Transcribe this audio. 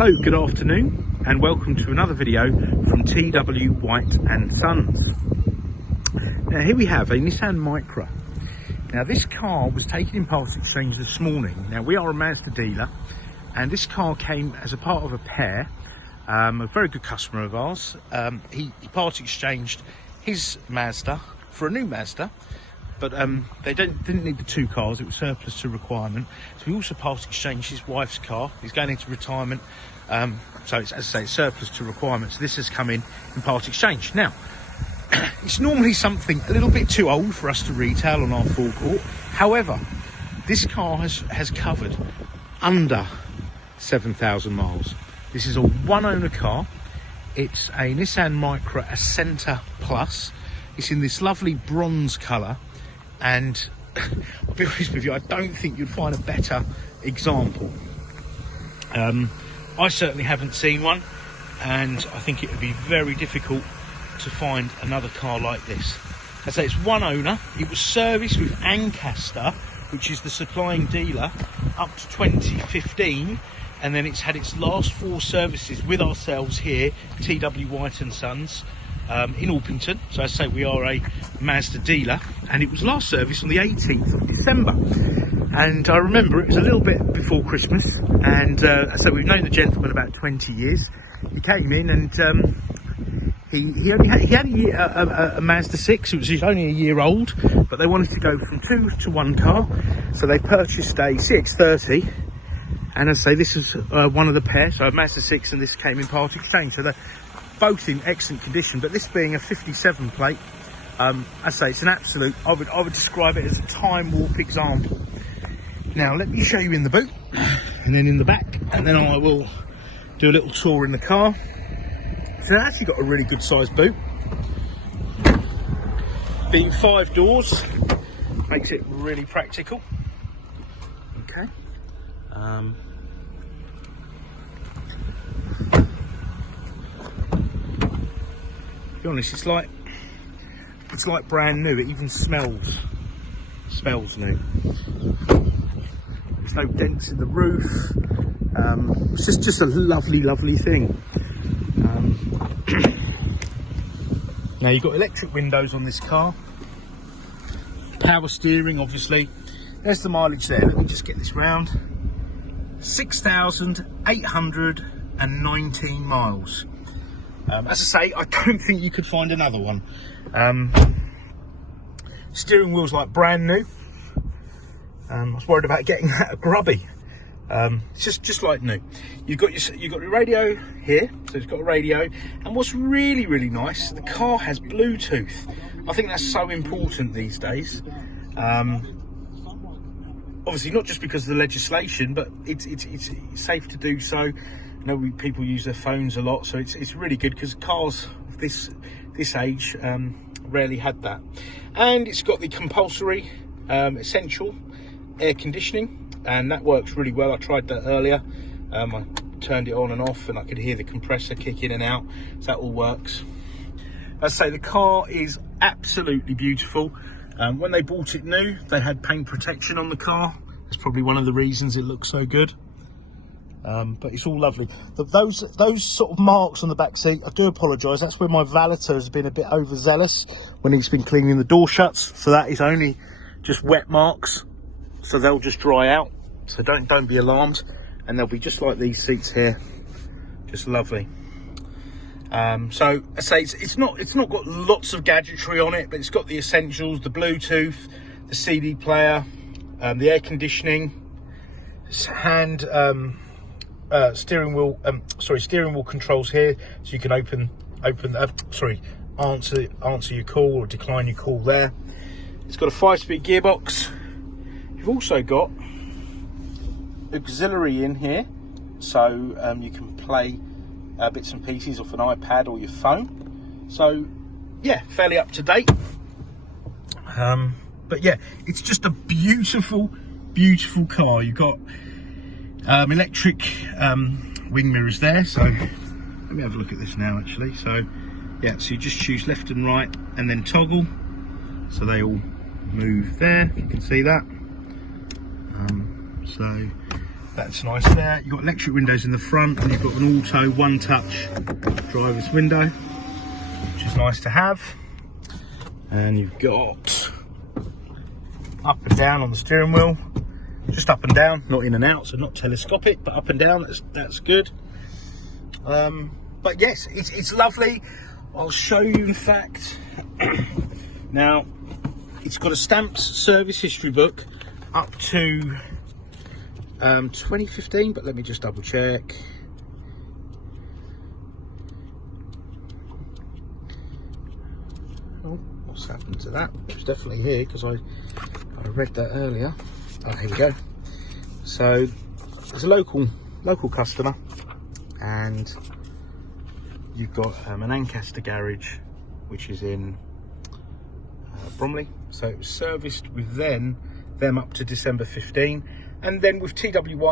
Hello, good afternoon, and welcome to another video from T.W White Sons. Now here we have a Nissan Micra. Now this car was taken in part exchange this morning. Now we are a Mazda dealer, and this car came as a part of a pair. A very good customer of ours. He part exchanged his Mazda for a new Mazda, but they didn't need the two cars. It was surplus to requirement. So we also part exchanged his wife's car. He's going into retirement, so it's, as I say, it's surplus to requirement. So this has come in part exchange. Now it's normally something a little bit too old for us to retail on our forecourt. However, this car has covered under 7,000 miles. This is a one-owner car. It's a Nissan Micra Accenta Plus. It's in this lovely bronze colour, and I'll be honest with you, I don't think you'd find a better example. I certainly haven't seen one, and I think it would be very difficult to find another car like this. As I say, it's one owner. It was serviced with Acenta, which is the supplying dealer, up to 2015, and then it's had its last 4 services with ourselves here, T.W White Sons, in Orpington. So as I say, we are a Mazda dealer, and it was last serviced on the 18th of December. And I remember it was a little bit before Christmas, and so we've known the gentleman about 20 years. He came in, and he had a Mazda 6. It was only a year old, but they wanted to go from 2 to 1 car, so they purchased a CX-30. And as I say, this is one of the pair, so a Mazda 6 and this came in part exchange. So they're both in excellent condition, but this being a 57 plate, as I say, it's an absolute, I would describe it as a time warp example. Now let me show you in the boot, and then in the back, and then I will do a little tour in the car. So it's actually got a really good sized boot. Being 5 doors makes it really practical. Okay. To be honest, it's like brand new. It even smells new. There's no dents in the roof. It's just a lovely thing. Now you've got electric windows on this car, power steering, obviously. There's the mileage there. Let me just get this round. 6,819 miles. As I say, I don't think you could find another one. Steering wheel's like brand new. I was worried about getting that grubby. It's just like new. You've got your radio here, so it's got a radio. And what's really nice, the car has Bluetooth. I think that's so important these days. Obviously not just because of the legislation, but it's safe to do so. I know people use their phones a lot, so it's really good, because cars of this age rarely had that. And it's got the compulsory essential air conditioning, and that works really well. I tried that earlier. I turned it on and off, and I could hear the compressor kick in and out, so that all works. As I say, the car is absolutely beautiful. When they bought it new, they had paint protection on the car. That's probably one of the reasons it looks so good. But it's all lovely. Those sort of marks on the back seat, I do apologise. That's where my valeter has been a bit overzealous when he's been cleaning the door shuts. So that is only just wet marks, so they'll just dry out. So don't be alarmed, and they'll be just like these seats here, just lovely. So I say it's not got lots of gadgetry on it, but it's got the essentials: the Bluetooth, the CD player, the air conditioning, hand steering wheel controls here, so you can answer your call or decline your call there. It's got a 5-speed gearbox. You've also got auxiliary in here, so you can play bits and pieces off an iPad or your phone. So yeah, fairly up to date. But yeah, it's just a beautiful car. You've got electric wing mirrors there, so let me have a look at this now actually. So yeah, so you just choose left and right and then toggle, so they all move there, you can see that. So That's nice there. You've got electric windows in the front, and you've got an auto one-touch driver's window, which is nice to have. And you've got up and down on the steering wheel, just up and down, not in and out, so not telescopic, but up and down. That's good. But yes, it's lovely. I'll show you, in fact. Now, it's got a stamped service history book up to 2015, but let me just double check. Oh, what's happened to that? It was definitely here because I read that earlier. Oh, here we go. So it's a local customer, and you've got an Ancaster garage, which is in Bromley. So it was serviced with them up to December 15, and then with T.W. White